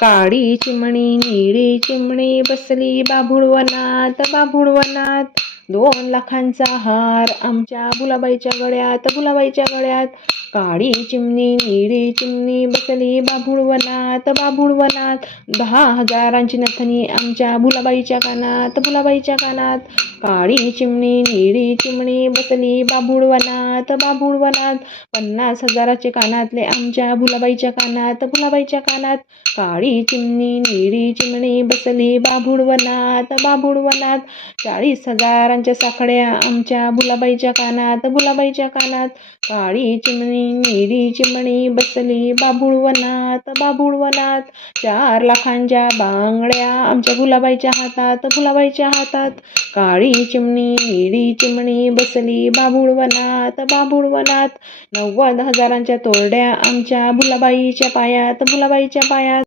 काळी चिमणी निळी चिमणी बसली बाभुळवनात बाभुळवनात. 2 लाखांचा हार आमच्या भुलाबाईच्या गळ्यात भुलाबाईच्या गळ्यात. काळी चिमणी निळी चिमणी बसली बाभुळवनात बाभुळवनात. 10,000ची नथनी आमच्या भुलाबाईच्या कानात भुलाबाईच्या कानात. काळी चिमणी निळी चिमणी बसली बाभुळवनात बाभुळवनात. 50,000चे कानातले आमच्या भुलाबाईच्या कानात भुलाबाईच्या कानात. काळी चिमणी निळी चिमणी बसली बाभुळवनात बाभुळवनात. 40,000च्या साखळ्या आमच्या भुलाबाईच्या कानात भुलाबाईच्या कानात. काळी चिमणी निळी चिमणी बसली बाभुळवनात बाभुळवनात. 4 लाखांच्या बांगड्या आमच्या भुलाबाईच्या हातात भुलाबाईच्या हातात. काळी चिमणी निळी चिमणी बसली बाभुळवनात बाभुळवनात. 90,000च्या तोरड्या आमच्या भुलाबाईच्या पायात भुलाबाईच्या पायात.